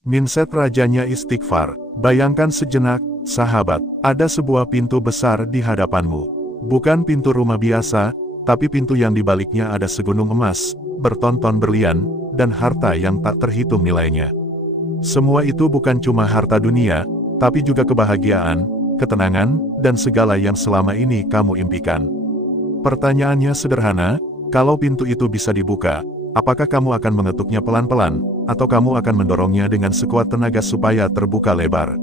Mindset rajanya istighfar. Bayangkan sejenak, sahabat, ada sebuah pintu besar di hadapanmu. Bukan pintu rumah biasa, tapi pintu yang di baliknya ada segunung emas, bertonton berlian, dan harta yang tak terhitung nilainya. Semua itu bukan cuma harta dunia, tapi juga kebahagiaan, ketenangan, dan segala yang selama ini kamu impikan. Pertanyaannya sederhana, kalau pintu itu bisa dibuka, apakah kamu akan mengetuknya pelan-pelan, atau kamu akan mendorongnya dengan sekuat tenaga supaya terbuka lebar?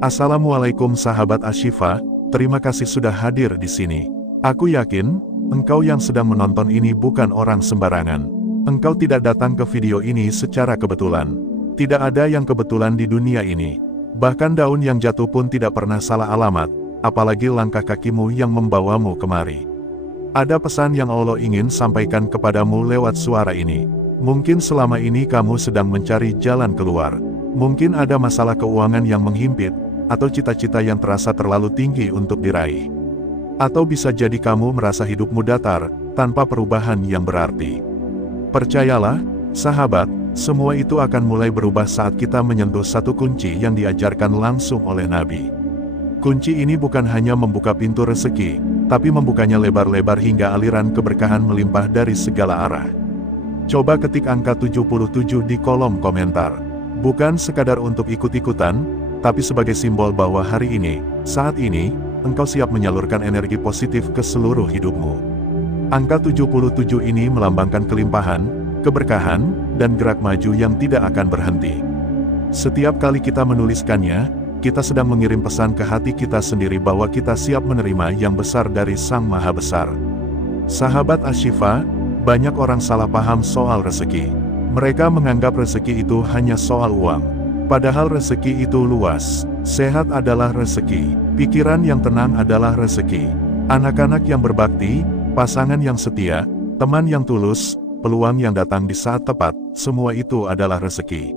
Assalamualaikum sahabat Ashifa, terima kasih sudah hadir di sini. Aku yakin, engkau yang sedang menonton ini bukan orang sembarangan. Engkau tidak datang ke video ini secara kebetulan. Tidak ada yang kebetulan di dunia ini. Bahkan daun yang jatuh pun tidak pernah salah alamat, apalagi langkah kakimu yang membawamu kemari. Ada pesan yang Allah ingin sampaikan kepadamu lewat suara ini. Mungkin selama ini kamu sedang mencari jalan keluar. Mungkin ada masalah keuangan yang menghimpit, atau cita-cita yang terasa terlalu tinggi untuk diraih. Atau bisa jadi kamu merasa hidupmu datar, tanpa perubahan yang berarti. Percayalah, sahabat, semua itu akan mulai berubah saat kita menyentuh satu kunci yang diajarkan langsung oleh Nabi. Kunci ini bukan hanya membuka pintu rezeki, tapi membukanya lebar-lebar hingga aliran keberkahan melimpah dari segala arah. Coba ketik angka 77 di kolom komentar. Bukan sekadar untuk ikut-ikutan, tapi sebagai simbol bahwa hari ini, saat ini, engkau siap menyalurkan energi positif ke seluruh hidupmu. Angka 77 ini melambangkan kelimpahan, keberkahan, dan gerak maju yang tidak akan berhenti. Setiap kali kita menuliskannya, kita sedang mengirim pesan ke hati kita sendiri bahwa kita siap menerima yang besar dari Sang Maha Besar. Sahabat Ashifa, banyak orang salah paham soal rezeki. Mereka menganggap rezeki itu hanya soal uang. Padahal rezeki itu luas. Sehat adalah rezeki. Pikiran yang tenang adalah rezeki. Anak-anak yang berbakti, pasangan yang setia, teman yang tulus, peluang yang datang di saat tepat, semua itu adalah rezeki.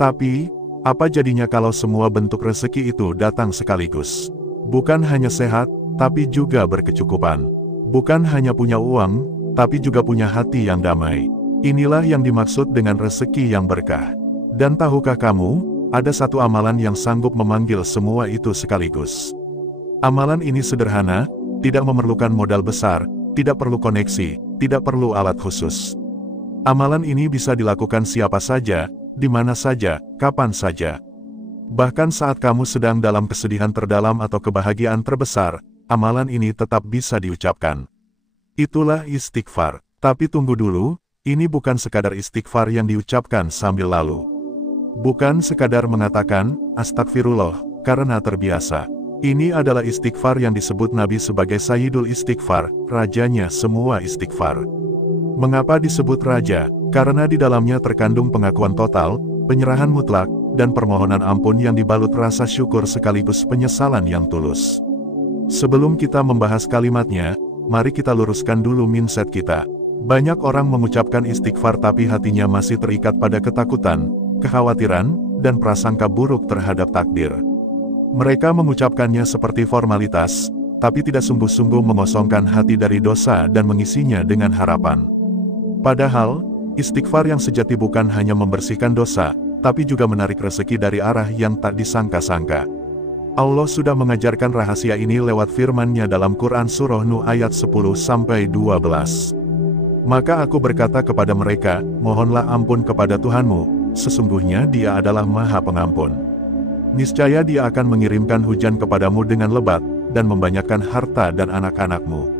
Tapi, apa jadinya kalau semua bentuk rezeki itu datang sekaligus? Bukan hanya sehat, tapi juga berkecukupan. Bukan hanya punya uang, tapi juga punya hati yang damai. Inilah yang dimaksud dengan rezeki yang berkah. Dan tahukah kamu, ada satu amalan yang sanggup memanggil semua itu sekaligus. Amalan ini sederhana, tidak memerlukan modal besar, tidak perlu koneksi, tidak perlu alat khusus. Amalan ini bisa dilakukan siapa saja, di mana saja, kapan saja. Bahkan saat kamu sedang dalam kesedihan terdalam atau kebahagiaan terbesar, amalan ini tetap bisa diucapkan. Itulah istighfar. Tapi tunggu dulu, ini bukan sekadar istighfar yang diucapkan sambil lalu. Bukan sekadar mengatakan, astagfirullah, karena terbiasa. Ini adalah istighfar yang disebut Nabi sebagai Sayyidul Istighfar, rajanya semua istighfar. Mengapa disebut raja? Karena di dalamnya terkandung pengakuan total, penyerahan mutlak, dan permohonan ampun yang dibalut rasa syukur sekaligus penyesalan yang tulus. Sebelum kita membahas kalimatnya, mari kita luruskan dulu mindset kita. Banyak orang mengucapkan istighfar tapi hatinya masih terikat pada ketakutan, kekhawatiran, dan prasangka buruk terhadap takdir. Mereka mengucapkannya seperti formalitas, tapi tidak sungguh-sungguh mengosongkan hati dari dosa dan mengisinya dengan harapan. Padahal, istighfar yang sejati bukan hanya membersihkan dosa, tapi juga menarik rezeki dari arah yang tak disangka-sangka. Allah sudah mengajarkan rahasia ini lewat firman-Nya dalam Quran Surah Nuh ayat 10-12. Maka aku berkata kepada mereka, mohonlah ampun kepada Tuhanmu, sesungguhnya Dia adalah Maha Pengampun. Niscaya Dia akan mengirimkan hujan kepadamu dengan lebat, dan membanyakkan harta dan anak-anakmu.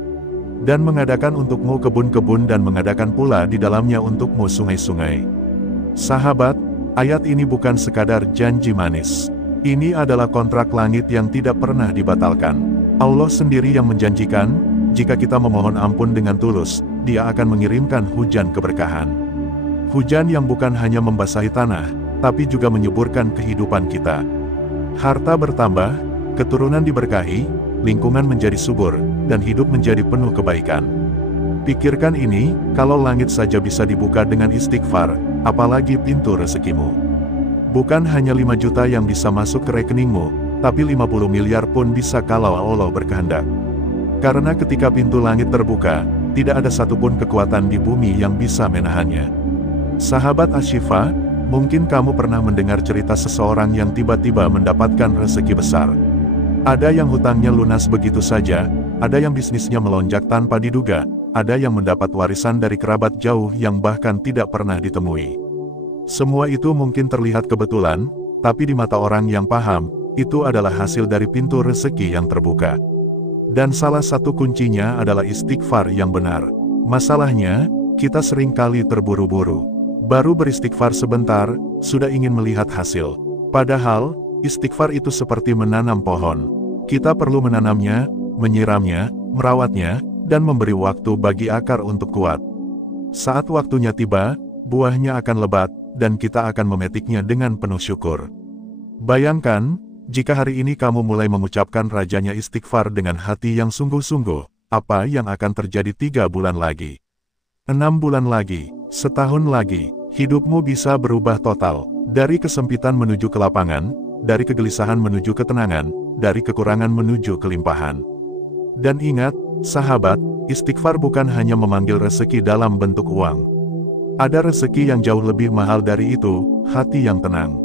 Dan mengadakan untukmu kebun-kebun dan mengadakan pula di dalamnya untukmu sungai-sungai. Sahabat, ayat ini bukan sekadar janji manis. Ini adalah kontrak langit yang tidak pernah dibatalkan. Allah sendiri yang menjanjikan, jika kita memohon ampun dengan tulus, Dia akan mengirimkan hujan keberkahan. Hujan yang bukan hanya membasahi tanah, tapi juga menyuburkan kehidupan kita. Harta bertambah, keturunan diberkahi, lingkungan menjadi subur, dan hidup menjadi penuh kebaikan. Pikirkan ini, kalau langit saja bisa dibuka dengan istighfar, apalagi pintu rezekimu. Bukan hanya 5 juta yang bisa masuk ke rekeningmu, tapi 50 miliar pun bisa kalau Allah berkehendak. Karena ketika pintu langit terbuka, tidak ada satupun kekuatan di bumi yang bisa menahannya. Sahabat Ashifa, Mungkin kamu pernah mendengar cerita seseorang yang tiba-tiba mendapatkan rezeki besar. Ada yang hutangnya lunas begitu saja, ada yang bisnisnya melonjak tanpa diduga, ada yang mendapat warisan dari kerabat jauh yang bahkan tidak pernah ditemui. Semua itu mungkin terlihat kebetulan, tapi di mata orang yang paham, itu adalah hasil dari pintu rezeki yang terbuka. Dan salah satu kuncinya adalah istighfar yang benar. Masalahnya, kita sering kali terburu-buru. Baru beristighfar sebentar, sudah ingin melihat hasil. Padahal, istighfar itu seperti menanam pohon. Kita perlu menanamnya, menyiramnya, merawatnya, dan memberi waktu bagi akar untuk kuat. Saat waktunya tiba, buahnya akan lebat, dan kita akan memetiknya dengan penuh syukur. Bayangkan, jika hari ini kamu mulai mengucapkan rajanya istighfar dengan hati yang sungguh-sungguh, apa yang akan terjadi 3 bulan lagi? 6 bulan lagi, setahun lagi, hidupmu bisa berubah total, dari kesempitan menuju kelapangan, dari kegelisahan menuju ketenangan, dari kekurangan menuju kelimpahan. Dan ingat, sahabat, istighfar bukan hanya memanggil rezeki dalam bentuk uang. Ada rezeki yang jauh lebih mahal dari itu, hati yang tenang.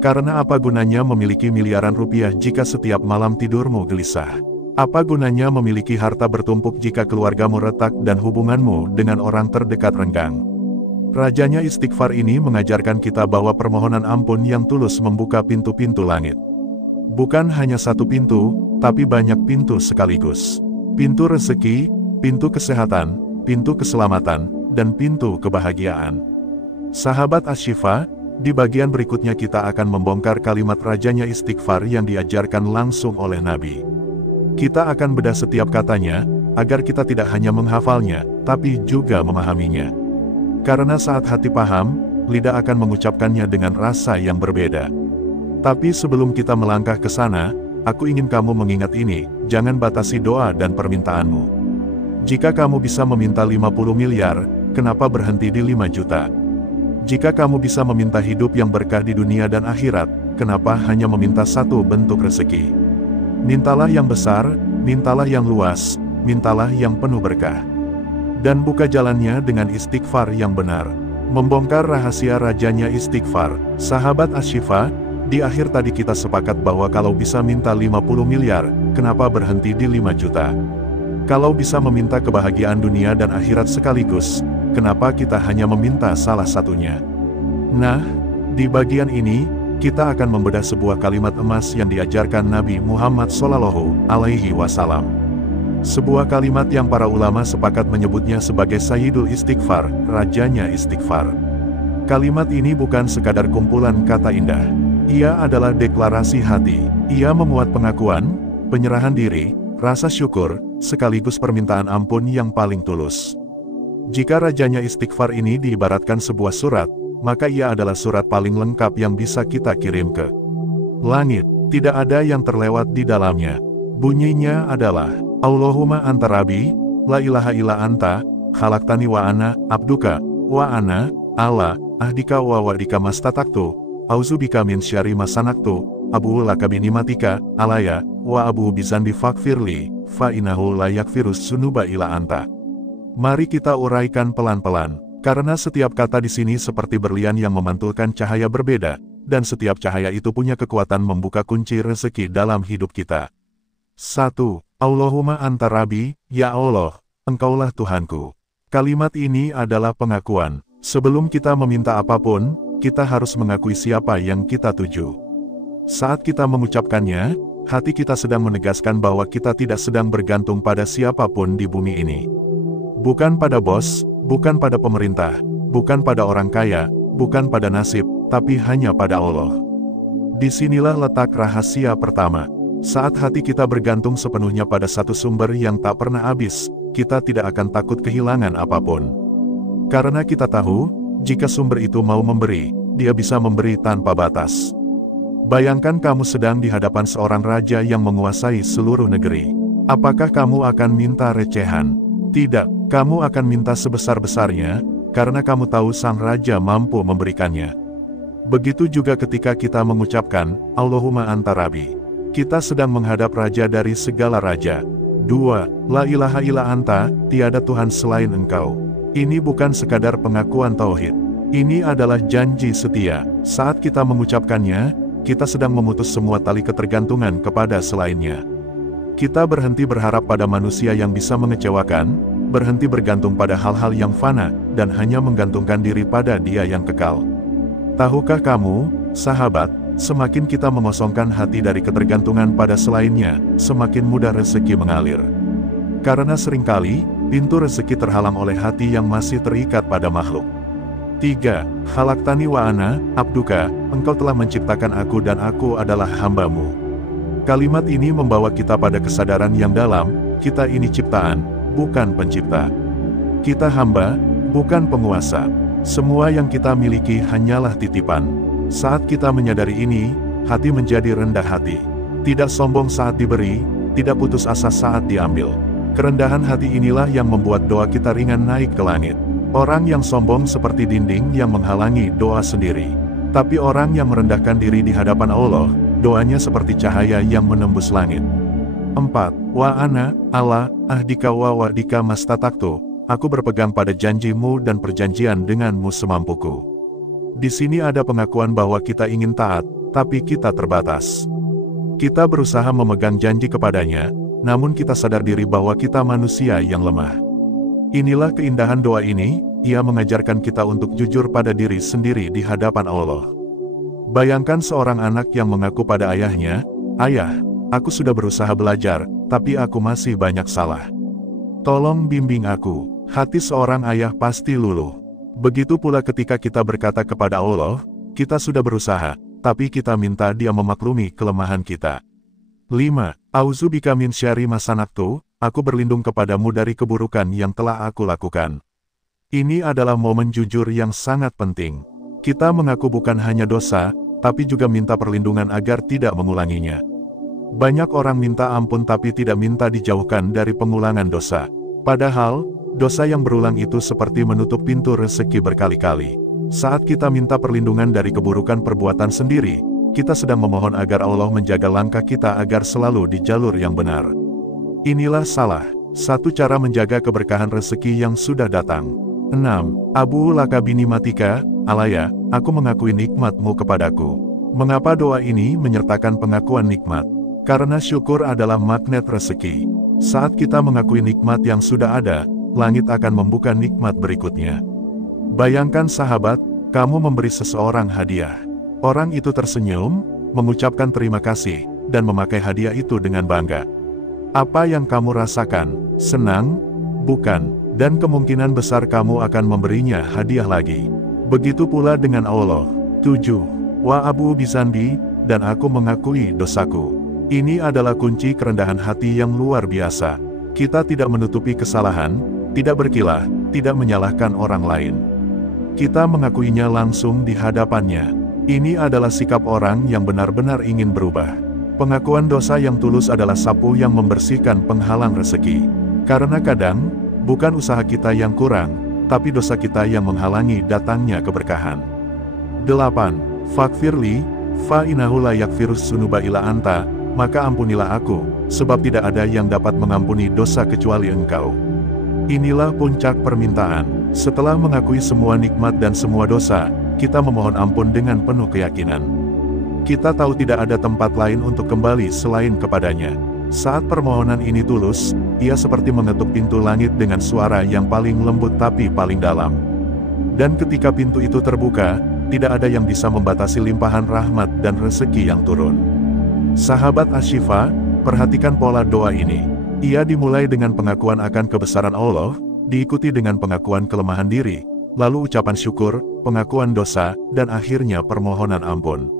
Karena apa gunanya memiliki miliaran rupiah jika setiap malam tidurmu gelisah? Apa gunanya memiliki harta bertumpuk jika keluargamu retak dan hubunganmu dengan orang terdekat renggang? Rajanya istighfar ini mengajarkan kita bahwa permohonan ampun yang tulus membuka pintu-pintu langit. Bukan hanya satu pintu, tapi banyak pintu sekaligus. Pintu rezeki, pintu kesehatan, pintu keselamatan, dan pintu kebahagiaan. Sahabat Asy-Syifa, di bagian berikutnya kita akan membongkar kalimat rajanya istighfar yang diajarkan langsung oleh Nabi. Kita akan bedah setiap katanya, agar kita tidak hanya menghafalnya, tapi juga memahaminya. Karena saat hati paham, lidah akan mengucapkannya dengan rasa yang berbeda. Tapi sebelum kita melangkah ke sana, aku ingin kamu mengingat ini, jangan batasi doa dan permintaanmu. Jika kamu bisa meminta 50 miliar, kenapa berhenti di 5 juta? Jika kamu bisa meminta hidup yang berkah di dunia dan akhirat, kenapa hanya meminta satu bentuk rezeki? Mintalah yang besar, mintalah yang luas, mintalah yang penuh berkah. Dan buka jalannya dengan istighfar yang benar. Membongkar rahasia rajanya istighfar. Sahabat Asy-Syifa, di akhir tadi kita sepakat bahwa kalau bisa minta 50 miliar, kenapa berhenti di 5 juta? Kalau bisa meminta kebahagiaan dunia dan akhirat sekaligus, kenapa kita hanya meminta salah satunya? Nah, di bagian ini, kita akan membedah sebuah kalimat emas yang diajarkan Nabi Muhammad SAW. Sebuah kalimat yang para ulama sepakat menyebutnya sebagai Sayyidul Istighfar, rajanya istighfar. Kalimat ini bukan sekadar kumpulan kata indah. Ia adalah deklarasi hati. Ia memuat pengakuan, penyerahan diri, rasa syukur, sekaligus permintaan ampun yang paling tulus. Jika rajanya istighfar ini diibaratkan sebuah surat, maka ia adalah surat paling lengkap yang bisa kita kirim ke langit. Tidak ada yang terlewat di dalamnya. Bunyinya adalah, Allahumma anta rabbi, la ilaha illa anta, khalaqtani wa ana, abduka, wa ana, ala, ahdika wa wadika mastataktu, auzubika min syarri masanaktu, abu'u laka binimatika, alaya, wa abu'u bizanbi fakfirli, fa innahu la yakfirus sunuba ila anta. Mari kita uraikan pelan-pelan, karena setiap kata di sini seperti berlian yang memantulkan cahaya berbeda, dan setiap cahaya itu punya kekuatan membuka kunci rezeki dalam hidup kita. 1. Allahumma anta rabbi, ya Allah, Engkaulah Tuhanku. Kalimat ini adalah pengakuan. Sebelum kita meminta apapun, kita harus mengakui siapa yang kita tuju. Saat kita mengucapkannya, hati kita sedang menegaskan bahwa kita tidak sedang bergantung pada siapapun di bumi ini. Bukan pada bos, bukan pada pemerintah, bukan pada orang kaya, bukan pada nasib, tapi hanya pada Allah. Disinilah letak rahasia pertama. Saat hati kita bergantung sepenuhnya pada satu sumber yang tak pernah habis, kita tidak akan takut kehilangan apapun. Karena kita tahu, jika sumber itu mau memberi, dia bisa memberi tanpa batas. Bayangkan kamu sedang di hadapan seorang raja yang menguasai seluruh negeri. Apakah kamu akan minta recehan? Tidak, kamu akan minta sebesar-besarnya, karena kamu tahu sang raja mampu memberikannya. Begitu juga ketika kita mengucapkan, Allahumma anta rabbi. Kita sedang menghadap raja dari segala raja. 2. La ilaha illa anta, tiada Tuhan selain Engkau. Ini bukan sekadar pengakuan tauhid. Ini adalah janji setia. Saat kita mengucapkannya, kita sedang memutus semua tali ketergantungan kepada selainnya. Kita berhenti berharap pada manusia yang bisa mengecewakan, berhenti bergantung pada hal-hal yang fana, dan hanya menggantungkan diri pada Dia yang kekal. Tahukah kamu, sahabat, semakin kita mengosongkan hati dari ketergantungan pada selainnya, semakin mudah rezeki mengalir. Karena seringkali, pintu rezeki terhalang oleh hati yang masih terikat pada makhluk. 3. Khalaqtani wa ana abduka, engkau telah menciptakan aku dan aku adalah hamba-Mu. Kalimat ini membawa kita pada kesadaran yang dalam, kita ini ciptaan, bukan pencipta. Kita hamba, bukan penguasa. Semua yang kita miliki hanyalah titipan. Saat kita menyadari ini, hati menjadi rendah hati. Tidak sombong saat diberi, tidak putus asa saat diambil. Kerendahan hati inilah yang membuat doa kita ringan naik ke langit. Orang yang sombong seperti dinding yang menghalangi doa sendiri. Tapi orang yang merendahkan diri di hadapan Allah, doanya seperti cahaya yang menembus langit. 4. Wa ana, Allah, ahdika wa wa'dika mastataktu, aku berpegang pada janjimu dan perjanjian denganmu semampuku. Di sini ada pengakuan bahwa kita ingin taat, tapi kita terbatas. Kita berusaha memegang janji kepadanya, namun kita sadar diri bahwa kita manusia yang lemah. Inilah keindahan doa ini, ia mengajarkan kita untuk jujur pada diri sendiri di hadapan Allah. Bayangkan seorang anak yang mengaku pada ayahnya, "Ayah, aku sudah berusaha belajar, tapi aku masih banyak salah. Tolong bimbing aku." Hati seorang ayah pasti luluh. Begitu pula ketika kita berkata kepada Allah, kita sudah berusaha, tapi kita minta Dia memaklumi kelemahan kita. 5. Auzubika min syarri ma sana'tu, aku berlindung kepadamu dari keburukan yang telah aku lakukan. Ini adalah momen jujur yang sangat penting. Kita mengaku bukan hanya dosa, tapi juga minta perlindungan agar tidak mengulanginya. Banyak orang minta ampun tapi tidak minta dijauhkan dari pengulangan dosa. Padahal, dosa yang berulang itu seperti menutup pintu rezeki berkali-kali. Saat kita minta perlindungan dari keburukan perbuatan sendiri, kita sedang memohon agar Allah menjaga langkah kita agar selalu di jalur yang benar. Inilah salah satu cara menjaga keberkahan rezeki yang sudah datang. 6. Abu laka binimatika, Alaya, aku mengakui nikmat-Mu kepadaku. Mengapa doa ini menyertakan pengakuan nikmat? Karena syukur adalah magnet rezeki. Saat kita mengakui nikmat yang sudah ada, langit akan membuka nikmat berikutnya. Bayangkan sahabat, kamu memberi seseorang hadiah. Orang itu tersenyum, mengucapkan terima kasih, dan memakai hadiah itu dengan bangga. Apa yang kamu rasakan? Senang? Bukan, dan kemungkinan besar kamu akan memberinya hadiah lagi. Begitu pula dengan Allah. 7. Wa abu bizanbi, dan aku mengakui dosaku. Ini adalah kunci kerendahan hati yang luar biasa. Kita tidak menutupi kesalahan, tidak berkilah, tidak menyalahkan orang lain. Kita mengakuinya langsung di hadapannya. Ini adalah sikap orang yang benar-benar ingin berubah. Pengakuan dosa yang tulus adalah sapu yang membersihkan penghalang rezeki. Karena kadang, bukan usaha kita yang kurang, tapi dosa kita yang menghalangi datangnya keberkahan. 8. Faghfirli, fa innahu la yaghfirus dzunuba illa anta, maka ampunilah aku, sebab tidak ada yang dapat mengampuni dosa kecuali Engkau. Inilah puncak permintaan. Setelah mengakui semua nikmat dan semua dosa, kita memohon ampun dengan penuh keyakinan. Kita tahu tidak ada tempat lain untuk kembali selain kepadanya. Saat permohonan ini tulus, ia seperti mengetuk pintu langit dengan suara yang paling lembut tapi paling dalam. Dan ketika pintu itu terbuka, tidak ada yang bisa membatasi limpahan rahmat dan rezeki yang turun. Sahabat Ashifa, perhatikan pola doa ini. Ia dimulai dengan pengakuan akan kebesaran Allah, diikuti dengan pengakuan kelemahan diri, lalu ucapan syukur, pengakuan dosa, dan akhirnya permohonan ampun.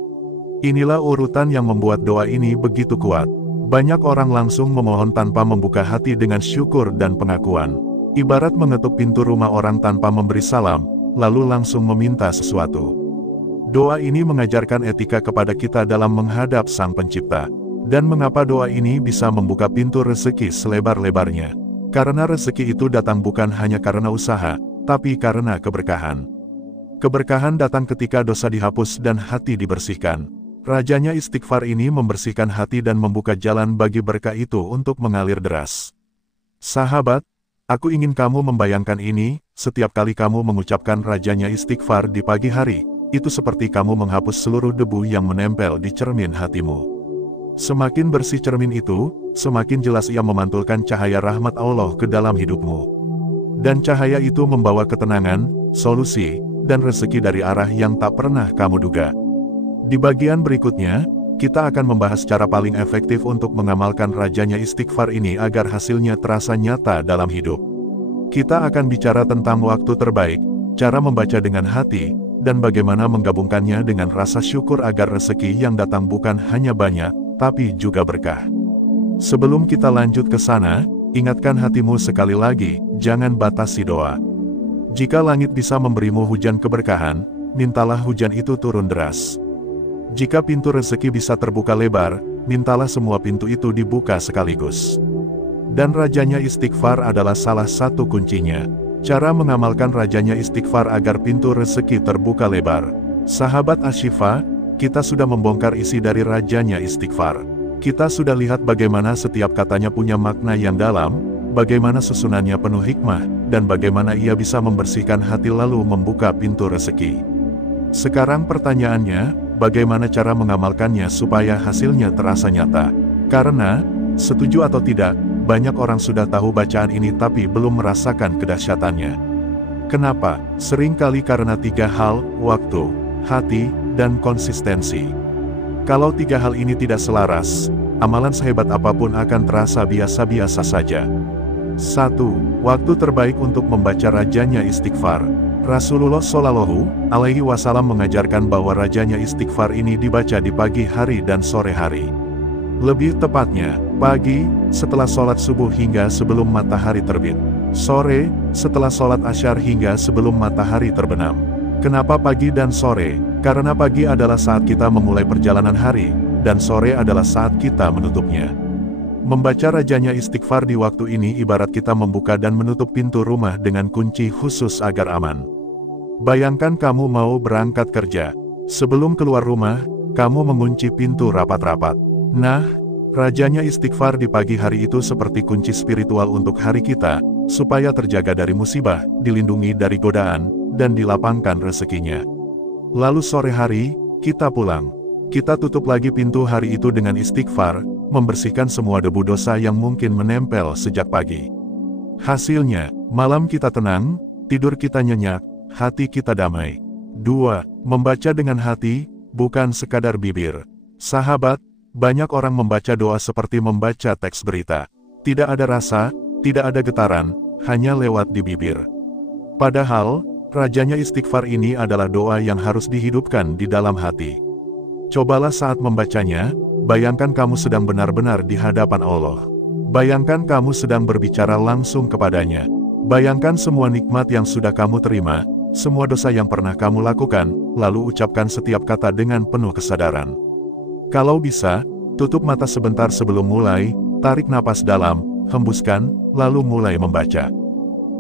Inilah urutan yang membuat doa ini begitu kuat. Banyak orang langsung memohon tanpa membuka hati dengan syukur dan pengakuan. Ibarat mengetuk pintu rumah orang tanpa memberi salam, lalu langsung meminta sesuatu. Doa ini mengajarkan etika kepada kita dalam menghadap Sang Pencipta. Dan mengapa doa ini bisa membuka pintu rezeki selebar-lebarnya? Karena rezeki itu datang bukan hanya karena usaha, tapi karena keberkahan. Keberkahan datang ketika dosa dihapus dan hati dibersihkan. Rajanya istighfar ini membersihkan hati dan membuka jalan bagi berkah itu untuk mengalir deras. Sahabat, Aku ingin kamu membayangkan ini, setiap kali kamu mengucapkan rajanya istighfar di pagi hari, itu seperti kamu menghapus seluruh debu yang menempel di cermin hatimu. Semakin bersih cermin itu, semakin jelas ia memantulkan cahaya rahmat Allah ke dalam hidupmu. Dan cahaya itu membawa ketenangan, solusi, dan rezeki dari arah yang tak pernah kamu duga. Di bagian berikutnya, kita akan membahas cara paling efektif untuk mengamalkan rajanya istighfar ini agar hasilnya terasa nyata dalam hidup. Kita akan bicara tentang waktu terbaik, cara membaca dengan hati, dan bagaimana menggabungkannya dengan rasa syukur agar rezeki yang datang bukan hanya banyak, tapi juga berkah. Sebelum kita lanjut ke sana, ingatkan hatimu sekali lagi, jangan batasi doa. Jika langit bisa memberimu hujan keberkahan, mintalah hujan itu turun deras. Jika pintu rezeki bisa terbuka lebar, mintalah semua pintu itu dibuka sekaligus. Dan rajanya istighfar adalah salah satu kuncinya. Cara mengamalkan rajanya istighfar agar pintu rezeki terbuka lebar. Sahabat Ashifa, kita sudah membongkar isi dari rajanya istighfar. Kita sudah lihat bagaimana setiap katanya punya makna yang dalam, bagaimana susunannya penuh hikmah, dan bagaimana ia bisa membersihkan hati lalu membuka pintu rezeki. Sekarang pertanyaannya, bagaimana cara mengamalkannya supaya hasilnya terasa nyata? Karena, setuju atau tidak, banyak orang sudah tahu bacaan ini tapi belum merasakan kedahsyatannya. Kenapa? Seringkali karena 3 hal, waktu, hati, dan konsistensi. Kalau 3 hal ini tidak selaras, amalan sehebat apapun akan terasa biasa-biasa saja. 1. Waktu terbaik untuk membaca rajanya istighfar. Rasulullah Shallallahu Alaihi Wasallam mengajarkan bahwa rajanya istighfar ini dibaca di pagi hari dan sore hari. Lebih tepatnya, pagi, setelah sholat subuh hingga sebelum matahari terbit. Sore, setelah sholat asyar hingga sebelum matahari terbenam. Kenapa pagi dan sore? Karena pagi adalah saat kita memulai perjalanan hari, dan sore adalah saat kita menutupnya. Membaca rajanya istighfar di waktu ini ibarat kita membuka dan menutup pintu rumah dengan kunci khusus agar aman. Bayangkan kamu mau berangkat kerja. Sebelum keluar rumah, kamu mengunci pintu rapat-rapat. Nah, rajanya istighfar di pagi hari itu seperti kunci spiritual untuk hari kita, supaya terjaga dari musibah, dilindungi dari godaan, dan dilapangkan rezekinya. Lalu sore hari, kita pulang. Kita tutup lagi pintu hari itu dengan istighfar, membersihkan semua debu dosa yang mungkin menempel sejak pagi. Hasilnya, malam kita tenang, tidur kita nyenyak, hati kita damai. 2. Membaca dengan hati, bukan sekadar bibir. Sahabat, banyak orang membaca doa seperti membaca teks berita. Tidak ada rasa, tidak ada getaran, hanya lewat di bibir. Padahal, rajanya istighfar ini adalah doa yang harus dihidupkan di dalam hati. Cobalah saat membacanya, bayangkan kamu sedang benar-benar di hadapan Allah. Bayangkan kamu sedang berbicara langsung kepadanya. Bayangkan semua nikmat yang sudah kamu terima, semua dosa yang pernah kamu lakukan, lalu ucapkan setiap kata dengan penuh kesadaran. Kalau bisa, tutup mata sebentar sebelum mulai, tarik napas dalam, hembuskan, lalu mulai membaca.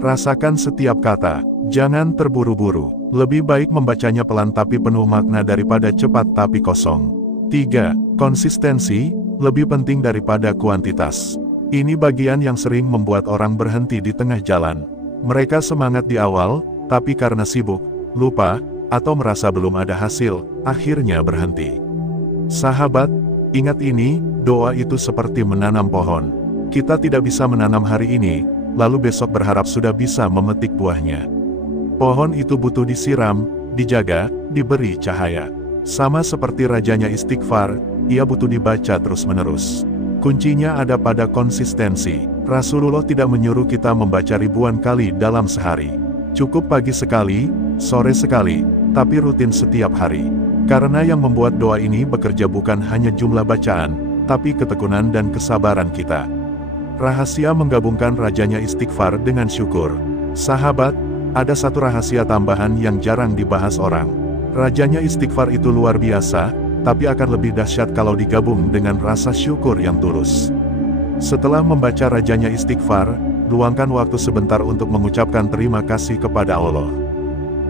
Rasakan setiap kata, jangan terburu-buru. Lebih baik membacanya pelan tapi penuh makna daripada cepat tapi kosong. 3. Konsistensi, lebih penting daripada kuantitas. Ini bagian yang sering membuat orang berhenti di tengah jalan. Mereka semangat di awal, tapi karena sibuk, lupa, atau merasa belum ada hasil, akhirnya berhenti. Sahabat, ingat ini, doa itu seperti menanam pohon. Kita tidak bisa menanam hari ini, lalu besok berharap sudah bisa memetik buahnya. Pohon itu butuh disiram, dijaga, diberi cahaya. Sama seperti rajanya istighfar, ia butuh dibaca terus-menerus. Kuncinya ada pada konsistensi. Rasulullah tidak menyuruh kita membaca ribuan kali dalam sehari. Cukup pagi sekali, sore sekali, tapi rutin setiap hari. Karena yang membuat doa ini bekerja bukan hanya jumlah bacaan, tapi ketekunan dan kesabaran kita. Rahasia menggabungkan rajanya istighfar dengan syukur. Sahabat, ada satu rahasia tambahan yang jarang dibahas orang. Rajanya istighfar itu luar biasa, tapi akan lebih dahsyat kalau digabung dengan rasa syukur yang tulus. Setelah membaca rajanya istighfar, luangkan waktu sebentar untuk mengucapkan terima kasih kepada Allah.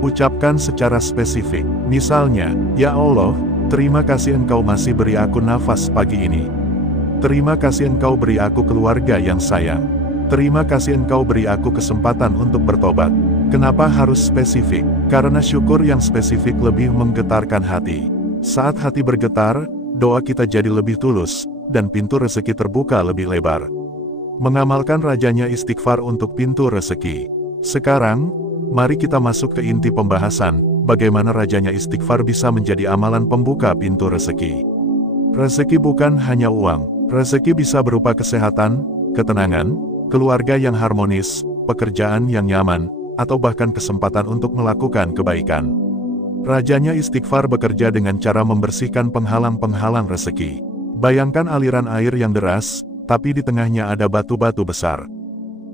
Ucapkan secara spesifik, misalnya, "Ya Allah, terima kasih Engkau masih beri aku nafas pagi ini. Terima kasih Engkau beri aku keluarga yang sayang. Terima kasih engkau beri aku kesempatan untuk bertobat. Kenapa harus spesifik? Karena syukur yang spesifik lebih menggetarkan hati. Saat hati bergetar, doa kita jadi lebih tulus, dan pintu rezeki terbuka lebih lebar. Mengamalkan rajanya istighfar untuk pintu rezeki. Sekarang, mari kita masuk ke inti pembahasan, bagaimana rajanya istighfar bisa menjadi amalan pembuka pintu rezeki. Rezeki bukan hanya uang, rezeki bisa berupa kesehatan, ketenangan, keluarga yang harmonis, pekerjaan yang nyaman, atau bahkan kesempatan untuk melakukan kebaikan. Rajanya istighfar bekerja dengan cara membersihkan penghalang-penghalang rezeki. Bayangkan aliran air yang deras, tapi di tengahnya ada batu-batu besar.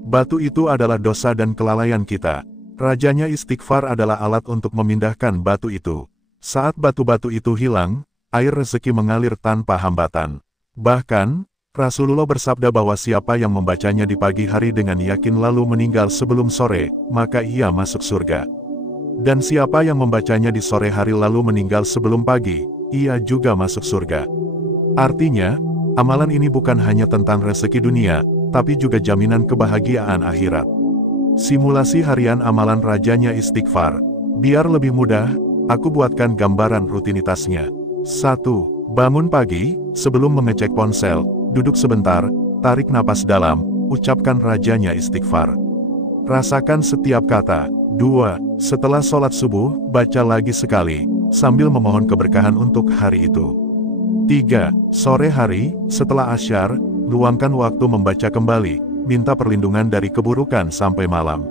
Batu itu adalah dosa dan kelalaian kita. Rajanya istighfar adalah alat untuk memindahkan batu itu. Saat batu-batu itu hilang, air rezeki mengalir tanpa hambatan. Bahkan, Rasulullah bersabda bahwa siapa yang membacanya di pagi hari dengan yakin lalu meninggal sebelum sore, maka ia masuk surga. Dan siapa yang membacanya di sore hari lalu meninggal sebelum pagi, ia juga masuk surga. Artinya, amalan ini bukan hanya tentang rezeki dunia, tapi juga jaminan kebahagiaan akhirat. Simulasi harian amalan rajanya istighfar. Biar lebih mudah, aku buatkan gambaran rutinitasnya. 1. Bangun pagi, sebelum mengecek ponsel, duduk sebentar, tarik napas dalam, ucapkan rajanya istighfar. Rasakan setiap kata. 2. Setelah sholat subuh, baca lagi sekali, sambil memohon keberkahan untuk hari itu. 3. Sore hari, setelah asyar, luangkan waktu membaca kembali, minta perlindungan dari keburukan sampai malam.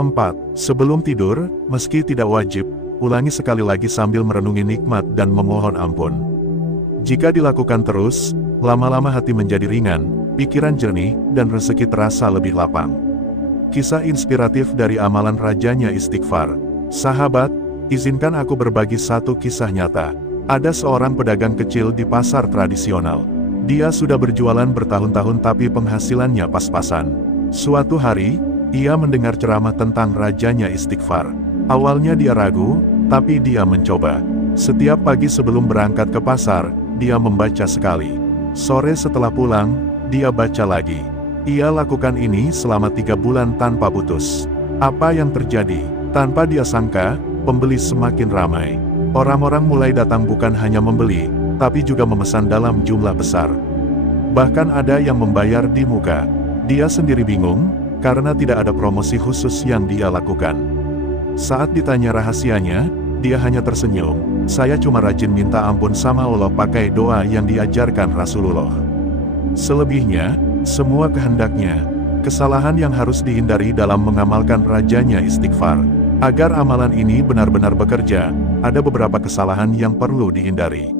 4. Sebelum tidur, meski tidak wajib, ulangi sekali lagi sambil merenungi nikmat dan memohon ampun. Jika dilakukan terus, lama-lama hati menjadi ringan, pikiran jernih, dan rezeki terasa lebih lapang. Kisah inspiratif dari amalan rajanya istighfar. Sahabat, izinkan aku berbagi satu kisah nyata. Ada seorang pedagang kecil di pasar tradisional. Dia sudah berjualan bertahun-tahun tapi penghasilannya pas-pasan. Suatu hari, ia mendengar ceramah tentang rajanya istighfar. Awalnya dia ragu, tapi dia mencoba. Setiap pagi sebelum berangkat ke pasar, dia membaca sekali. Sore setelah pulang, dia baca lagi. Ia lakukan ini selama 3 bulan tanpa putus. Apa yang terjadi? Tanpa dia sangka, pembeli semakin ramai. Orang-orang mulai datang bukan hanya membeli, tapi juga memesan dalam jumlah besar. Bahkan ada yang membayar di muka. Dia sendiri bingung, karena tidak ada promosi khusus yang dia lakukan. Saat ditanya rahasianya, dia hanya tersenyum. Saya cuma rajin minta ampun sama Allah pakai doa yang diajarkan Rasulullah. Selebihnya, semua kehendaknya. Kesalahan yang harus dihindari dalam mengamalkan rajanya istighfar. Agar amalan ini benar-benar bekerja, ada beberapa kesalahan yang perlu dihindari.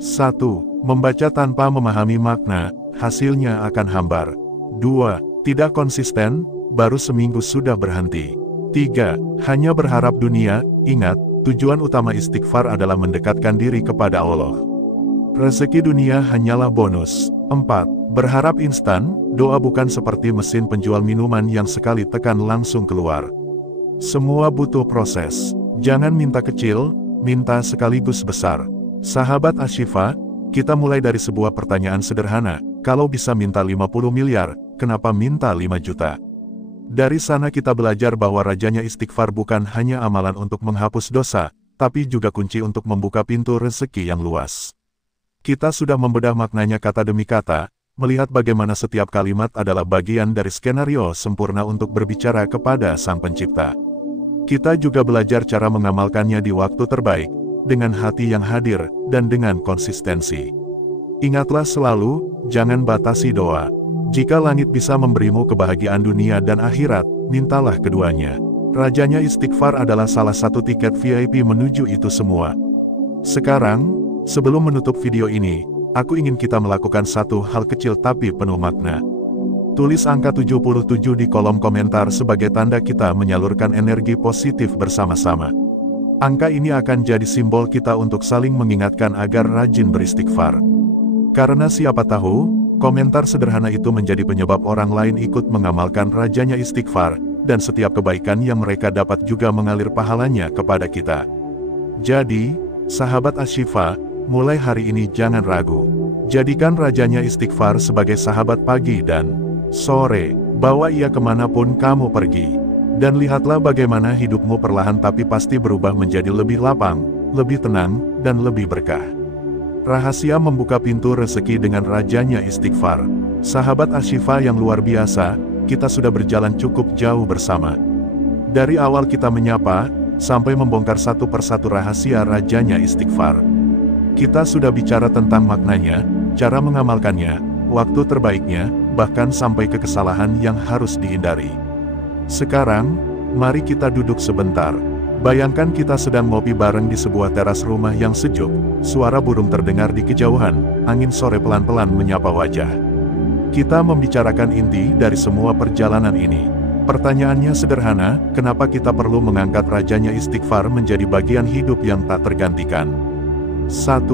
1. Membaca tanpa memahami makna, hasilnya akan hambar. 2. Tidak konsisten, baru seminggu sudah berhenti. 3. Hanya berharap dunia, ingat, tujuan utama istighfar adalah mendekatkan diri kepada Allah. Rezeki dunia hanyalah bonus. 4. Berharap instan, doa bukan seperti mesin penjual minuman yang sekali tekan langsung keluar. Semua butuh proses. Jangan minta kecil, minta sekaligus besar. Sahabat Ashifa, kita mulai dari sebuah pertanyaan sederhana. Kalau bisa minta 50 miliar, kenapa minta 5 juta? Dari sana kita belajar bahwa rajanya istighfar bukan hanya amalan untuk menghapus dosa, tapi juga kunci untuk membuka pintu rezeki yang luas. Kita sudah membedah maknanya kata demi kata, melihat bagaimana setiap kalimat adalah bagian dari skenario sempurna untuk berbicara kepada Sang Pencipta. Kita juga belajar cara mengamalkannya di waktu terbaik, dengan hati yang hadir, dan dengan konsistensi. Ingatlah selalu, jangan batasi doa. Jika langit bisa memberimu kebahagiaan dunia dan akhirat, mintalah keduanya. Rajanya istighfar adalah salah satu tiket VIP menuju itu semua. Sekarang, sebelum menutup video ini, aku ingin kita melakukan satu hal kecil tapi penuh makna. Tulis angka 77 di kolom komentar sebagai tanda kita menyalurkan energi positif bersama-sama. Angka ini akan jadi simbol kita untuk saling mengingatkan agar rajin beristighfar. Karena siapa tahu, komentar sederhana itu menjadi penyebab orang lain ikut mengamalkan rajanya istighfar, dan setiap kebaikan yang mereka dapat juga mengalir pahalanya kepada kita. Jadi, sahabat Ashifa, mulai hari ini jangan ragu. Jadikan rajanya istighfar sebagai sahabat pagi dan sore. Bawa ia kemanapun kamu pergi. Dan lihatlah bagaimana hidupmu perlahan tapi pasti berubah menjadi lebih lapang, lebih tenang, dan lebih berkah. Rahasia membuka pintu rezeki dengan rajanya istighfar. Sahabat Ashifa yang luar biasa, kita sudah berjalan cukup jauh bersama. Dari awal kita menyapa, sampai membongkar satu persatu rahasia rajanya istighfar. Kita sudah bicara tentang maknanya, cara mengamalkannya, waktu terbaiknya, bahkan sampai ke kesalahan yang harus dihindari. Sekarang, mari kita duduk sebentar. Bayangkan kita sedang ngopi bareng di sebuah teras rumah yang sejuk, suara burung terdengar di kejauhan, angin sore pelan-pelan menyapa wajah. Kita membicarakan inti dari semua perjalanan ini. Pertanyaannya sederhana, kenapa kita perlu mengangkat rajanya istighfar menjadi bagian hidup yang tak tergantikan? 1.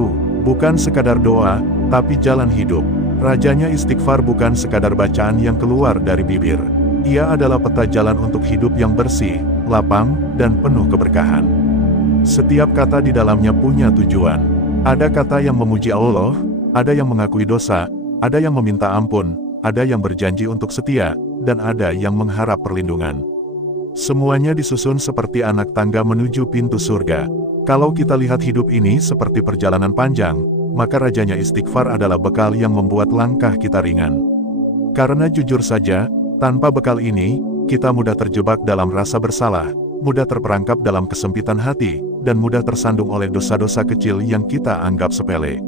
Bukan sekadar doa, tapi jalan hidup. Rajanya istighfar bukan sekadar bacaan yang keluar dari bibir. Ia adalah peta jalan untuk hidup yang bersih, lapang, dan penuh keberkahan. Setiap kata di dalamnya punya tujuan. Ada kata yang memuji Allah, ada yang mengakui dosa, ada yang meminta ampun, ada yang berjanji untuk setia, dan ada yang mengharap perlindungan. Semuanya disusun seperti anak tangga menuju pintu surga. Kalau kita lihat hidup ini seperti perjalanan panjang, maka rajanya istighfar adalah bekal yang membuat langkah kita ringan. Karena jujur saja, tanpa bekal ini, kita mudah terjebak dalam rasa bersalah, mudah terperangkap dalam kesempitan hati, dan mudah tersandung oleh dosa-dosa kecil yang kita anggap sepele.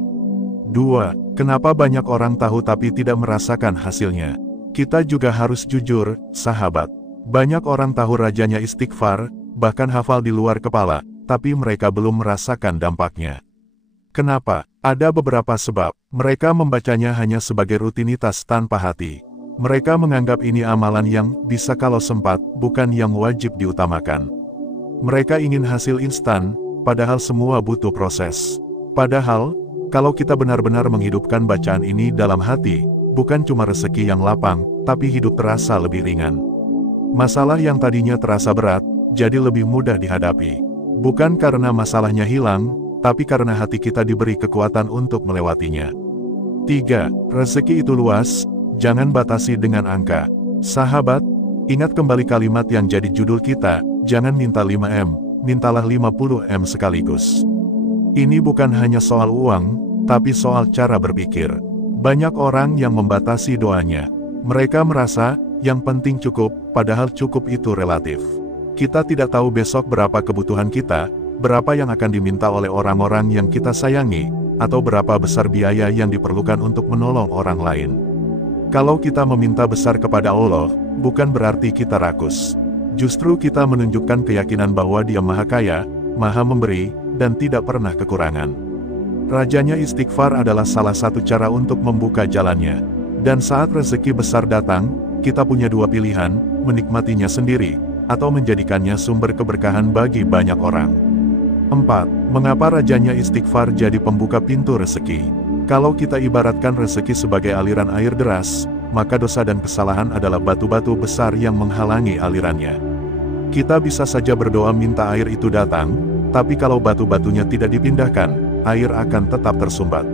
2. Kenapa banyak orang tahu tapi tidak merasakan hasilnya? Kita juga harus jujur, sahabat. Banyak orang tahu rajanya istighfar, bahkan hafal di luar kepala, tapi mereka belum merasakan dampaknya. Kenapa? Ada beberapa sebab. Mereka membacanya hanya sebagai rutinitas tanpa hati. Mereka menganggap ini amalan yang bisa kalau sempat, bukan yang wajib diutamakan. Mereka ingin hasil instan, padahal semua butuh proses. Padahal, kalau kita benar-benar menghidupkan bacaan ini dalam hati, bukan cuma rezeki yang lapang, tapi hidup terasa lebih ringan. Masalah yang tadinya terasa berat, jadi lebih mudah dihadapi. Bukan karena masalahnya hilang, tapi karena hati kita diberi kekuatan untuk melewatinya. 3. Rezeki itu luas, jangan batasi dengan angka. Sahabat, ingat kembali kalimat yang jadi judul kita, jangan minta 5M, mintalah 50M sekaligus. Ini bukan hanya soal uang, tapi soal cara berpikir. Banyak orang yang membatasi doanya. Mereka merasa, yang penting cukup, padahal cukup itu relatif. Kita tidak tahu besok berapa kebutuhan kita, berapa yang akan diminta oleh orang-orang yang kita sayangi, atau berapa besar biaya yang diperlukan untuk menolong orang lain. Kalau kita meminta besar kepada Allah, bukan berarti kita rakus. Justru kita menunjukkan keyakinan bahwa Dia Maha Kaya, Maha Memberi, dan tidak pernah kekurangan. Rajanya istighfar adalah salah satu cara untuk membuka jalannya. Dan saat rezeki besar datang, kita punya dua pilihan, menikmatinya sendiri, atau menjadikannya sumber keberkahan bagi banyak orang. 4. Mengapa rajanya istighfar jadi pembuka pintu rezeki? Kalau kita ibaratkan rezeki sebagai aliran air deras, maka dosa dan kesalahan adalah batu-batu besar yang menghalangi alirannya. Kita bisa saja berdoa minta air itu datang, tapi kalau batu-batunya tidak dipindahkan, air akan tetap tersumbat.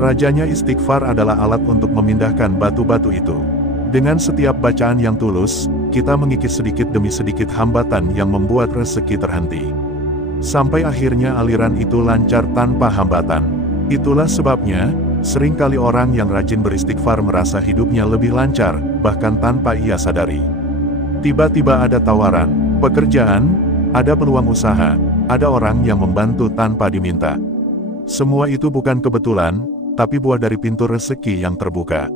Rajanya istighfar adalah alat untuk memindahkan batu-batu itu. Dengan setiap bacaan yang tulus, kita mengikis sedikit demi sedikit hambatan yang membuat rezeki terhenti. Sampai akhirnya aliran itu lancar tanpa hambatan. Itulah sebabnya, seringkali orang yang rajin beristighfar merasa hidupnya lebih lancar, bahkan tanpa ia sadari. Tiba-tiba ada tawaran, pekerjaan, ada peluang usaha, ada orang yang membantu tanpa diminta. Semua itu bukan kebetulan, tapi buah dari pintu rezeki yang terbuka.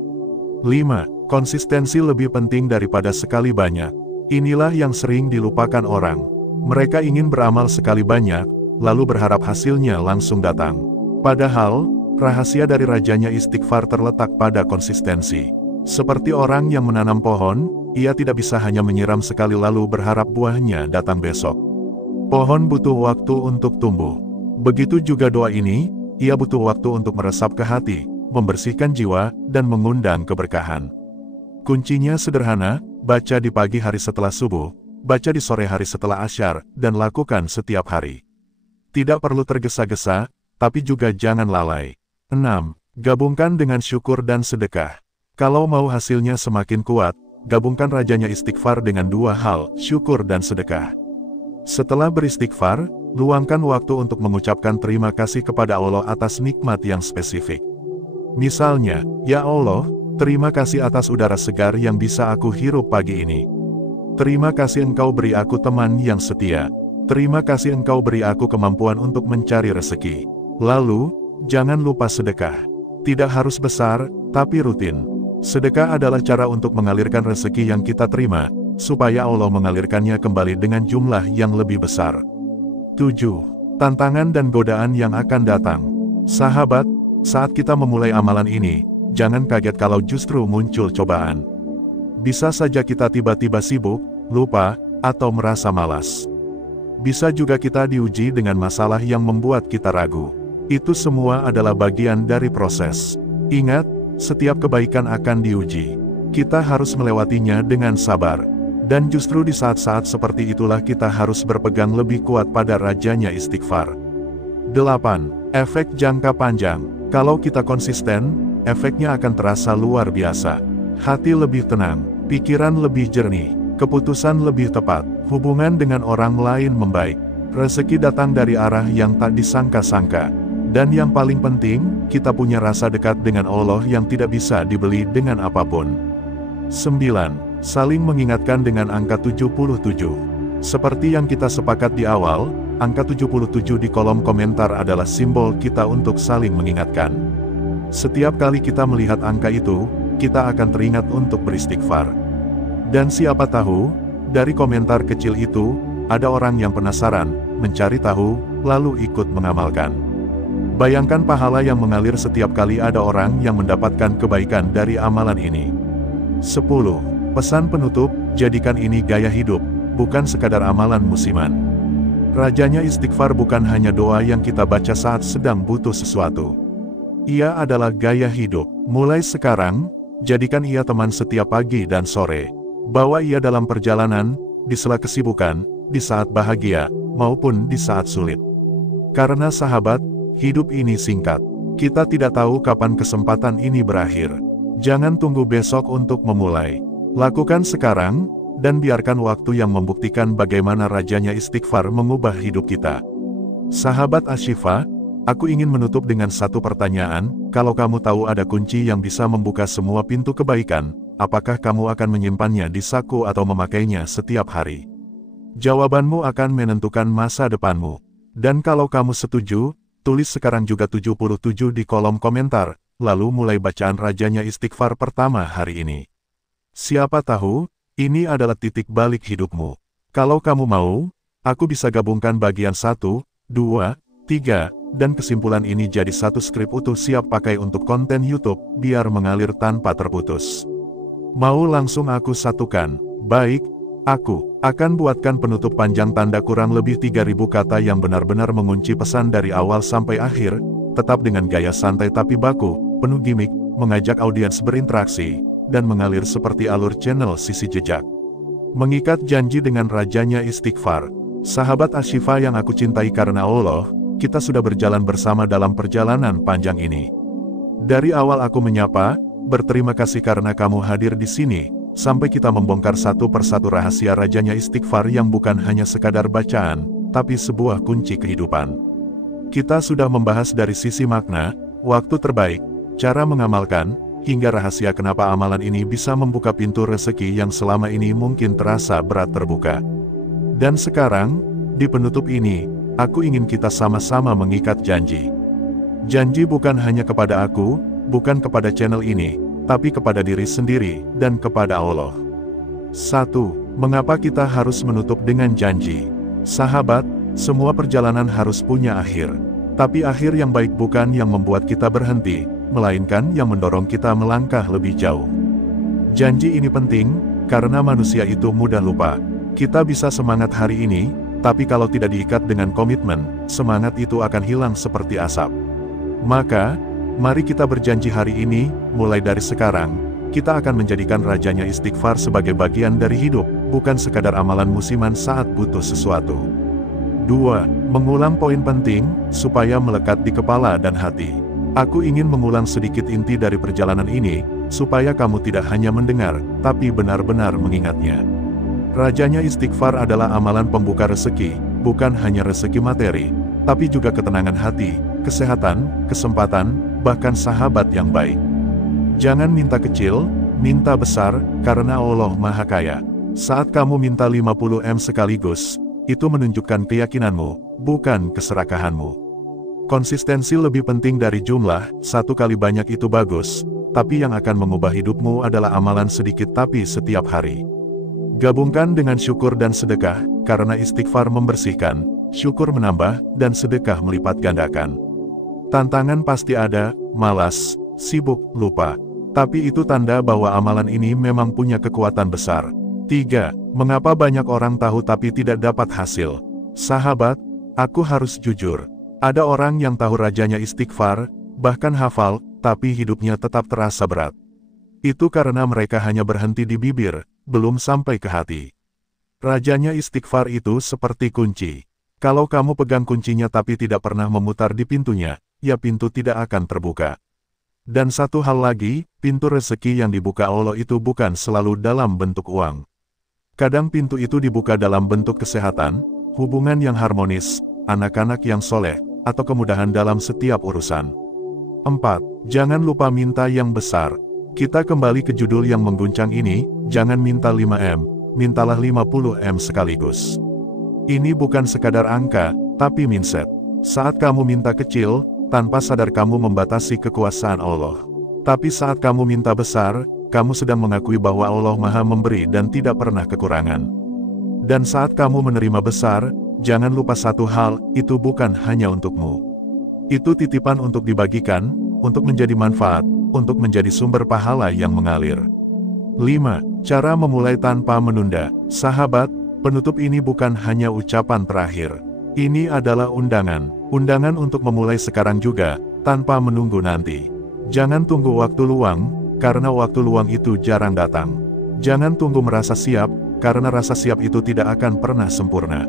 5. Konsistensi lebih penting daripada sekali banyak. Inilah yang sering dilupakan orang. Mereka ingin beramal sekali banyak, lalu berharap hasilnya langsung datang. Padahal, rahasia dari rajanya istighfar terletak pada konsistensi. Seperti orang yang menanam pohon, ia tidak bisa hanya menyiram sekali lalu berharap buahnya datang besok. Pohon butuh waktu untuk tumbuh. Begitu juga doa ini, ia butuh waktu untuk meresap ke hati, membersihkan jiwa, dan mengundang keberkahan. Kuncinya sederhana, baca di pagi hari setelah subuh, baca di sore hari setelah asyar, dan lakukan setiap hari. Tidak perlu tergesa-gesa, tapi juga jangan lalai. 6. Gabungkan dengan syukur dan sedekah. Kalau mau hasilnya semakin kuat, gabungkan rajanya istighfar dengan dua hal, syukur dan sedekah. Setelah beristighfar, luangkan waktu untuk mengucapkan terima kasih kepada Allah atas nikmat yang spesifik. Misalnya, "Ya Allah, terima kasih atas udara segar yang bisa aku hirup pagi ini. Terima kasih Engkau beri aku teman yang setia. Terima kasih Engkau beri aku kemampuan untuk mencari rezeki." Lalu, jangan lupa sedekah. Tidak harus besar, tapi rutin. Sedekah adalah cara untuk mengalirkan rezeki yang kita terima, supaya Allah mengalirkannya kembali dengan jumlah yang lebih besar. 7. Tantangan dan godaan yang akan datang. Sahabat, saat kita memulai amalan ini, jangan kaget kalau justru muncul cobaan. Bisa saja kita tiba-tiba sibuk, lupa, atau merasa malas. Bisa juga kita diuji dengan masalah yang membuat kita ragu. Itu semua adalah bagian dari proses. Ingat, setiap kebaikan akan diuji. Kita harus melewatinya dengan sabar. Dan justru di saat-saat seperti itulah kita harus berpegang lebih kuat pada rajanya istighfar. 8. Efek jangka panjang. Kalau kita konsisten, efeknya akan terasa luar biasa. Hati lebih tenang, pikiran lebih jernih, keputusan lebih tepat, hubungan dengan orang lain membaik, rezeki datang dari arah yang tak disangka-sangka. Dan yang paling penting, kita punya rasa dekat dengan Allah yang tidak bisa dibeli dengan apapun. 9. Saling mengingatkan dengan angka 77. Seperti yang kita sepakat di awal, angka 77 di kolom komentar adalah simbol kita untuk saling mengingatkan. Setiap kali kita melihat angka itu, kita akan teringat untuk beristighfar. Dan siapa tahu, dari komentar kecil itu, ada orang yang penasaran, mencari tahu, lalu ikut mengamalkan. Bayangkan pahala yang mengalir setiap kali ada orang yang mendapatkan kebaikan dari amalan ini. 10. Pesan penutup, jadikan ini gaya hidup, bukan sekadar amalan musiman. Rajanya istighfar bukan hanya doa yang kita baca saat sedang butuh sesuatu. Ia adalah gaya hidup. Mulai sekarang, jadikan ia teman setiap pagi dan sore. Bawa ia dalam perjalanan, di sela kesibukan, di saat bahagia, maupun di saat sulit. Karena sahabat, hidup ini singkat. Kita tidak tahu kapan kesempatan ini berakhir. Jangan tunggu besok untuk memulai. Lakukan sekarang, dan biarkan waktu yang membuktikan bagaimana rajanya istighfar mengubah hidup kita. Sahabat Ashifa, aku ingin menutup dengan satu pertanyaan, kalau kamu tahu ada kunci yang bisa membuka semua pintu kebaikan, apakah kamu akan menyimpannya di saku atau memakainya setiap hari? Jawabanmu akan menentukan masa depanmu. Dan kalau kamu setuju, tulis sekarang juga 77 di kolom komentar, lalu mulai bacaan rajanya istighfar pertama hari ini. Siapa tahu, ini adalah titik balik hidupmu. Kalau kamu mau, aku bisa gabungkan bagian 1, 2, 3, dan kesimpulan ini jadi satu skrip utuh siap pakai untuk konten YouTube, biar mengalir tanpa terputus. Mau langsung aku satukan? Baik, aku akan buatkan penutup panjang tanda kurang lebih 3000 kata yang benar-benar mengunci pesan dari awal sampai akhir, tetap dengan gaya santai tapi baku, penuh gimmick, mengajak audiens berinteraksi, dan mengalir seperti alur channel Sisi Jejak. Mengikat janji dengan rajanya istighfar. Sahabat Ashifa yang aku cintai karena Allah, kita sudah berjalan bersama dalam perjalanan panjang ini. Dari awal aku menyapa, berterima kasih karena kamu hadir di sini, sampai kita membongkar satu persatu rahasia rajanya istighfar yang bukan hanya sekadar bacaan, tapi sebuah kunci kehidupan. Kita sudah membahas dari sisi makna, waktu terbaik, cara mengamalkan, hingga rahasia kenapa amalan ini bisa membuka pintu rezeki yang selama ini mungkin terasa berat terbuka. Dan sekarang, di penutup ini, aku ingin kita sama-sama mengikat janji. Janji bukan hanya kepada aku, bukan kepada channel ini, tapi kepada diri sendiri, dan kepada Allah. 1. Mengapa kita harus menutup dengan janji? Sahabat, semua perjalanan harus punya akhir. Tapi akhir yang baik bukan yang membuat kita berhenti, melainkan yang mendorong kita melangkah lebih jauh. Janji ini penting, karena manusia itu mudah lupa. Kita bisa semangat hari ini, tapi kalau tidak diikat dengan komitmen, semangat itu akan hilang seperti asap. Maka, mari kita berjanji hari ini, mulai dari sekarang, kita akan menjadikan rajanya istighfar sebagai bagian dari hidup, bukan sekadar amalan musiman saat butuh sesuatu. 2. Mengulang poin penting, supaya melekat di kepala dan hati. Aku ingin mengulang sedikit inti dari perjalanan ini, supaya kamu tidak hanya mendengar, tapi benar-benar mengingatnya. Rajanya Istighfar adalah amalan pembuka rezeki, bukan hanya rezeki materi, tapi juga ketenangan hati, kesehatan, kesempatan, bahkan sahabat yang baik. Jangan minta kecil, minta besar, karena Allah Maha Kaya. Saat kamu minta 50 M sekaligus, itu menunjukkan keyakinanmu, bukan keserakahanmu. Konsistensi lebih penting dari jumlah, satu kali banyak itu bagus, tapi yang akan mengubah hidupmu adalah amalan sedikit tapi setiap hari. Gabungkan dengan syukur dan sedekah, karena istighfar membersihkan, syukur menambah, dan sedekah melipat gandakan. Tantangan pasti ada, malas, sibuk, lupa. Tapi itu tanda bahwa amalan ini memang punya kekuatan besar. 3. Mengapa banyak orang tahu tapi tidak dapat hasil? Sahabat, aku harus jujur. Ada orang yang tahu rajanya istighfar, bahkan hafal, tapi hidupnya tetap terasa berat. Itu karena mereka hanya berhenti di bibir, belum sampai ke hati. Rajanya istighfar itu seperti kunci. Kalau kamu pegang kuncinya tapi tidak pernah memutar di pintunya, ya pintu tidak akan terbuka. Dan satu hal lagi, pintu rezeki yang dibuka Allah itu bukan selalu dalam bentuk uang. Kadang pintu itu dibuka dalam bentuk kesehatan, hubungan yang harmonis, anak-anak yang soleh, atau kemudahan dalam setiap urusan. 4. Jangan lupa minta yang besar. Kita kembali ke judul yang mengguncang ini, jangan minta 5 M, mintalah 50 M sekaligus. Ini bukan sekadar angka, tapi mindset. Saat kamu minta kecil, tanpa sadar kamu membatasi kekuasaan Allah. Tapi saat kamu minta besar, kamu sedang mengakui bahwa Allah Maha Memberi dan tidak pernah kekurangan. Dan saat kamu menerima besar, jangan lupa satu hal, itu bukan hanya untukmu. Itu titipan untuk dibagikan, untuk menjadi manfaat, untuk menjadi sumber pahala yang mengalir. 5. Cara memulai tanpa menunda. Sahabat, penutup ini bukan hanya ucapan terakhir. Ini adalah undangan. Undangan untuk memulai sekarang juga, tanpa menunggu nanti. Jangan tunggu waktu luang, karena waktu luang itu jarang datang. Jangan tunggu merasa siap, karena rasa siap itu tidak akan pernah sempurna.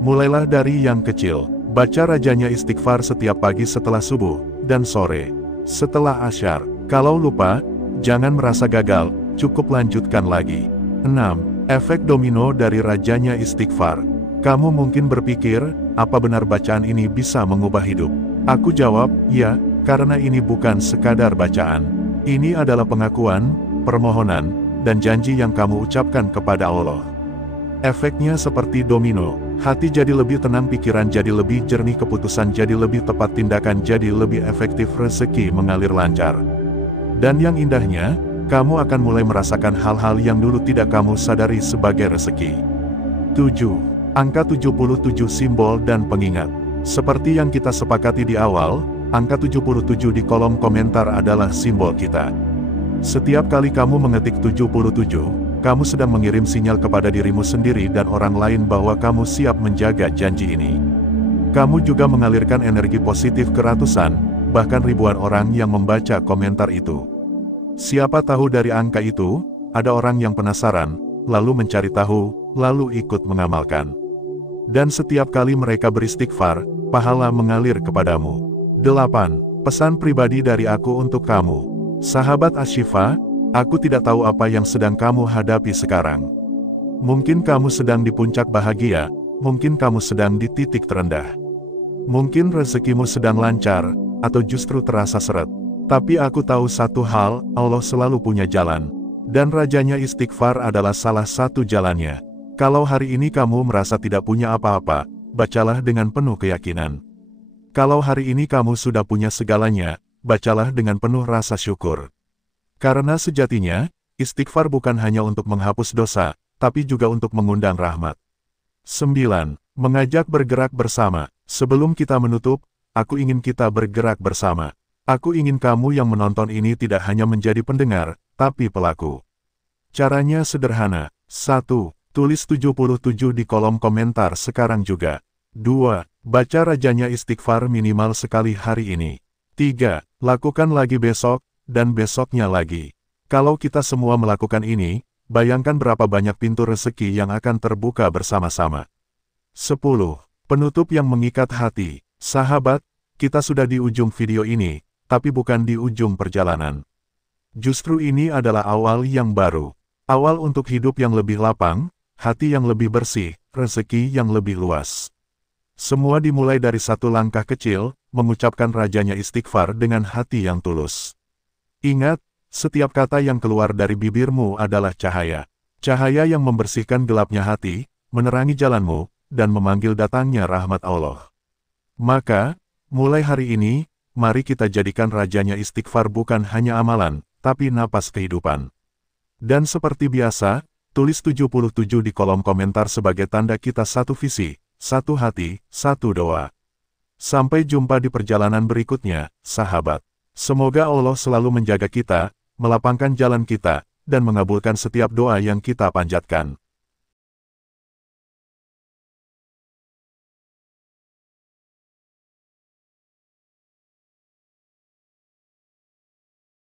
Mulailah dari yang kecil. Baca rajanya istighfar setiap pagi setelah subuh, dan sore. Setelah asyar, kalau lupa, jangan merasa gagal, cukup lanjutkan lagi. 6. Efek domino dari rajanya istighfar. Kamu mungkin berpikir, apa benar bacaan ini bisa mengubah hidup? Aku jawab, ya, karena ini bukan sekadar bacaan. Ini adalah pengakuan, permohonan, dan janji yang kamu ucapkan kepada Allah. Efeknya seperti domino, hati jadi lebih tenang, pikiran jadi lebih jernih, keputusan jadi lebih tepat, tindakan jadi lebih efektif, rezeki mengalir lancar. Dan yang indahnya, kamu akan mulai merasakan hal-hal yang dulu tidak kamu sadari sebagai rezeki. 7. Angka 77 simbol dan pengingat. Seperti yang kita sepakati di awal, angka 77 di kolom komentar adalah simbol kita. Setiap kali kamu mengetik 77, kamu sedang mengirim sinyal kepada dirimu sendiri dan orang lain bahwa kamu siap menjaga janji ini. Kamu juga mengalirkan energi positif ke ratusan, bahkan ribuan orang yang membaca komentar itu. Siapa tahu dari angka itu, ada orang yang penasaran, lalu mencari tahu, lalu ikut mengamalkan. Dan setiap kali mereka beristighfar, pahala mengalir kepadamu. 8. Pesan pribadi dari aku untuk kamu. Sahabat Ashifa, aku tidak tahu apa yang sedang kamu hadapi sekarang. Mungkin kamu sedang di puncak bahagia, mungkin kamu sedang di titik terendah. Mungkin rezekimu sedang lancar, atau justru terasa seret. Tapi aku tahu satu hal, Allah selalu punya jalan. Dan rajanya istighfar adalah salah satu jalannya. Kalau hari ini kamu merasa tidak punya apa-apa, bacalah dengan penuh keyakinan. Kalau hari ini kamu sudah punya segalanya, bacalah dengan penuh rasa syukur. Karena sejatinya, istighfar bukan hanya untuk menghapus dosa, tapi juga untuk mengundang rahmat. 9. Mengajak bergerak bersama. Sebelum kita menutup, aku ingin kita bergerak bersama. Aku ingin kamu yang menonton ini tidak hanya menjadi pendengar, tapi pelaku. Caranya sederhana. 1. Tulis 77 di kolom komentar sekarang juga. 2. Baca rajanya istighfar minimal sekali hari ini. 3. Lakukan lagi besok, dan besoknya lagi. Kalau kita semua melakukan ini, bayangkan berapa banyak pintu rezeki yang akan terbuka bersama-sama. 10. Penutup yang mengikat hati. Sahabat, kita sudah di ujung video ini, tapi bukan di ujung perjalanan. Justru ini adalah awal yang baru. Awal untuk hidup yang lebih lapang, hati yang lebih bersih, rezeki yang lebih luas. Semua dimulai dari satu langkah kecil, mengucapkan rajanya istighfar dengan hati yang tulus. Ingat, setiap kata yang keluar dari bibirmu adalah cahaya. Cahaya yang membersihkan gelapnya hati, menerangi jalanmu, dan memanggil datangnya rahmat Allah. Maka, mulai hari ini, mari kita jadikan rajanya istighfar bukan hanya amalan, tapi napas kehidupan. Dan seperti biasa, tulis 77 di kolom komentar sebagai tanda kita satu visi, satu hati, satu doa. Sampai jumpa di perjalanan berikutnya, sahabat. Semoga Allah selalu menjaga kita, melapangkan jalan kita, dan mengabulkan setiap doa yang kita panjatkan.